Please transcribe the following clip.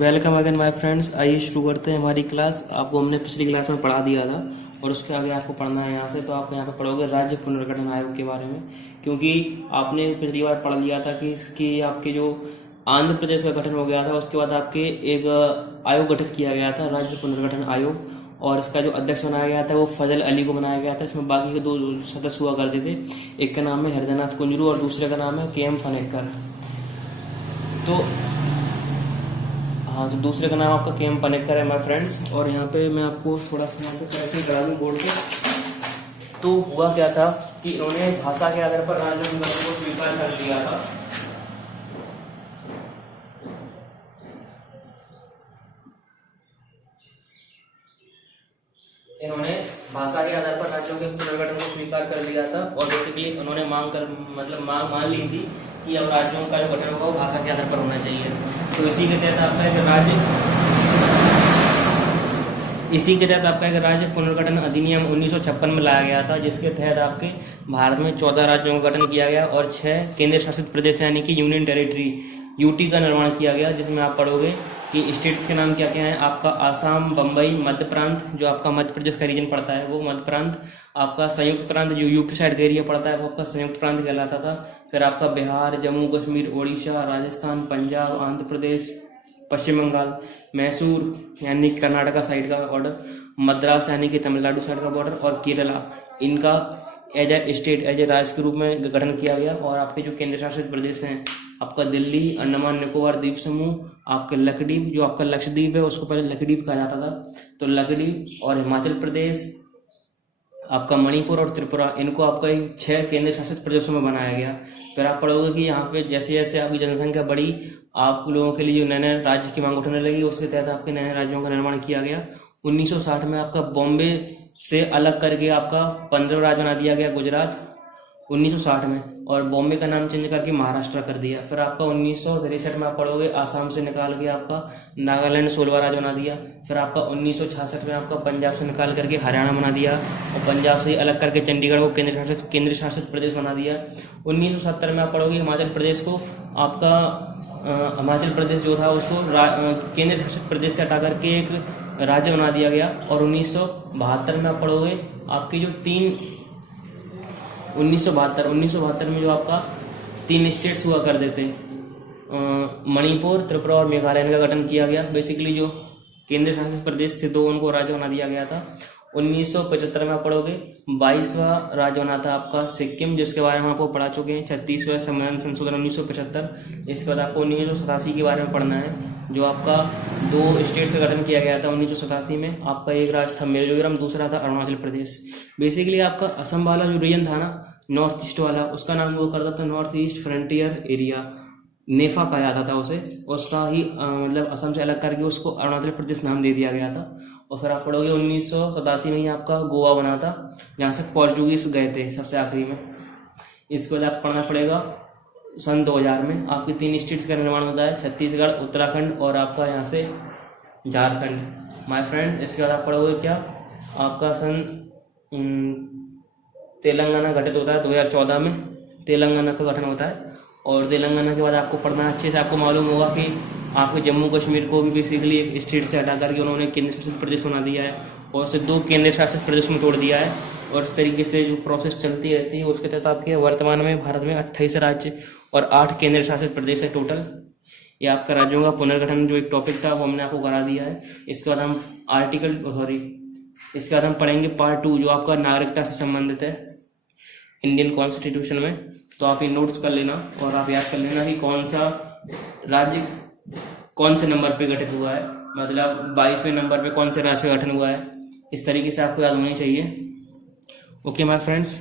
Welcome again my friends. आइए शुरू करते हैं हमारी क्लास। आपको हमने पिछली क्लास में पढ़ा दिया था और उसके आगे आपको पढ़ना है यहाँ से। तो आप यहाँ पे पढ़ोगे राज्य पुनर्गठन आयोग के बारे में, क्योंकि आपने पिछली बार पढ़ लिया था कि इसकी आपके जो आंध्र प्रदेश का गठन हो गया था, उसके बाद आपके एक आयोग गठित किया गया था, राज्य पुनर्गठन आयोग। और इसका जो अध्यक्ष बनाया गया था वो फजल अली को बनाया गया था। इसमें बाकी के दो सदस्य हुआ करते थे, एक का नाम है हृदयनाथ कुंजरू और दूसरे का नाम है के.एम. फनेक्कर। तो हाँ, तो दूसरे का नाम आपका के.एम. पनेकर है माय फ्रेंड्स। और यहाँ पे मैं आपको थोड़ा सा यहाँ पे ऐसे करा दूँ बोर्ड पे। तो हुआ क्या था कि इन्होंने भाषा के आधार पर राज्य को स्वीकार कर लिया था। इन्होंने भाषा के आधार पर राज्यों के पुनर्गठन को स्वीकार कर लिया था और बेसिकली उन्होंने मांग मान ली थी कि अब राज्यों का जो गठन होगा वो भाषा के आधार पर होना चाहिए। तो इसी के तहत आपका एक राज्य पुनर्गठन अधिनियम 1956 में लाया गया था, जिसके तहत आपके भारत में 14 राज्यों का गठन किया गया और 6 केंद्र शासित प्रदेश यानी कि यूनियन टेरिटरी यूटी का निर्माण किया गया, जिसमें आप पढ़ोगे कि स्टेट्स के नाम क्या क्या हैं। आपका आसाम, बम्बई, मध्य प्रांत जो आपका मध्य प्रदेश का रीजन पड़ता है वो मध्य प्रांत, आपका संयुक्त प्रांत जो यूपी साइड का एरिया पड़ता है वो आपका संयुक्त प्रांत कहलाता था। फिर आपका बिहार, जम्मू कश्मीर, उड़ीसा, राजस्थान, पंजाब, आंध्र प्रदेश, पश्चिम बंगाल, मैसूर यानी कर्नाटका साइड का बॉर्डर, मद्रास यानी कि तमिलनाडु साइड का बॉर्डर और केरला, इनका as a state as a राज्य के रूप में गठन किया गया। और आपके जो केंद्र शासित प्रदेश हैं आपका दिल्ली, अंडमान निकोबार द्वीप समूह, आपका लक्षद्वीप जो आपका लक्षद्वीप है उसको पहले लक्षद्वीप कहा जाता था, तो लक्षद्वीप और हिमाचल प्रदेश, आपका मणिपुर और त्रिपुरा, इनको आपका 6 केंद्र शासित प्रदेशों में बनाया गया। फिर आप पढ़ोगे कि यहाँ पे जैसे जैसे आपकी जनसंख्या बढ़ी, आप लोगों के लिए जो नए नए राज्य की मांग उठने लगी, उसके तहत आपके नए राज्यों का निर्माण किया गया। 1960 में आपका बॉम्बे से अलग करके आपका 15 राज्य बना दिया गया गुजरात 1960 में, और बॉम्बे का नाम चेंज करके महाराष्ट्र कर दिया। फिर आपका 1963 में आप पढ़ोगे आसाम से निकाल के आपका नागालैंड 16वां राज्य बना दिया। फिर आपका 1966 में आपका पंजाब से निकाल करके हरियाणा बना दिया और पंजाब से अलग करके चंडीगढ़ को केंद्र शासित प्रदेश बना दिया। 1970 में आप पढ़ोगे हिमाचल प्रदेश को आपका हिमाचल प्रदेश जो था उसको केंद्र शासित प्रदेश से हटा करके एक राज्य बना दिया गया। और 1972 में आप पढ़ोगे आपकी जो 1972 में जो आपका 3 स्टेट्स हुआ कर देते, मणिपुर, त्रिपुरा और मेघालय, इनका गठन किया गया। बेसिकली जो केंद्र शासित प्रदेश थे 2 उनको राज्य बना दिया गया था। 1975 में आप पढ़ोगे 22वां राज्य बना था आपका सिक्किम, जिसके बारे में आपको पढ़ा चुके हैं, 36वां संविधान संशोधन 1975। इसके बाद आपको 1987 के बारे में पढ़ना है, जो आपका 2 स्टेट्स का गठन किया गया था 1987 में। आपका एक राज्य था मिजोरम, दूसरा था अरुणाचल प्रदेश। बेसिकली आपका असम वाला जो रीजन था ना, नॉर्थ ईस्ट वाला, उसका नाम वो करता था नॉर्थ ईस्ट फ्रंटियर एरिया, नेफा कहा जाता था उसे। उसका ही मतलब असम से अलग करके उसको अरुणाचल प्रदेश नाम दे दिया गया था। और फिर आप पढ़ोगे 1987 में ही आपका गोवा बना था, जहाँ से पोर्चुगीज गए थे सबसे आखिरी में। इसके बाद आप पढ़ना पड़ेगा सन 2000 में आपके 3 स्टेट्स का निर्माण होता है, छत्तीसगढ़, उत्तराखंड और आपका यहाँ से झारखंड माय फ्रेंड। इसके बाद आप पढ़ोगे क्या, आपका सन तेलंगाना गठित होता है 2014 में, तेलंगाना का गठन होता है। और तेलंगाना के बाद आपको पढ़ना अच्छे से आपको मालूम होगा कि आपके जम्मू कश्मीर को भी बेसिकली एक स्टेट से हटा करके उन्होंने केंद्र शासित प्रदेश बना दिया है और उसे 2 केंद्र शासित प्रदेश में तोड़ दिया है। और इस तरीके से जो प्रोसेस चलती रहती है उसके तहत आपके वर्तमान में भारत में 28 राज्य और 8 केंद्र शासित प्रदेश है टोटल। ये आपका राज्यों का पुनर्गठन जो एक टॉपिक था वो हमने आपको करा दिया है। इसके बाद हम पढ़ेंगे पार्ट 2 जो आपका नागरिकता से संबंधित है इंडियन कॉन्स्टिट्यूशन में। तो आप ये नोट्स कर लेना और आप याद कर लेना कि कौन सा राज्य कौन से नंबर पे गठित हुआ है, मतलब 22वें नंबर पे कौन से राज्य का गठन हुआ है। इस तरीके से आपको याद होनी चाहिए। Okay my friends.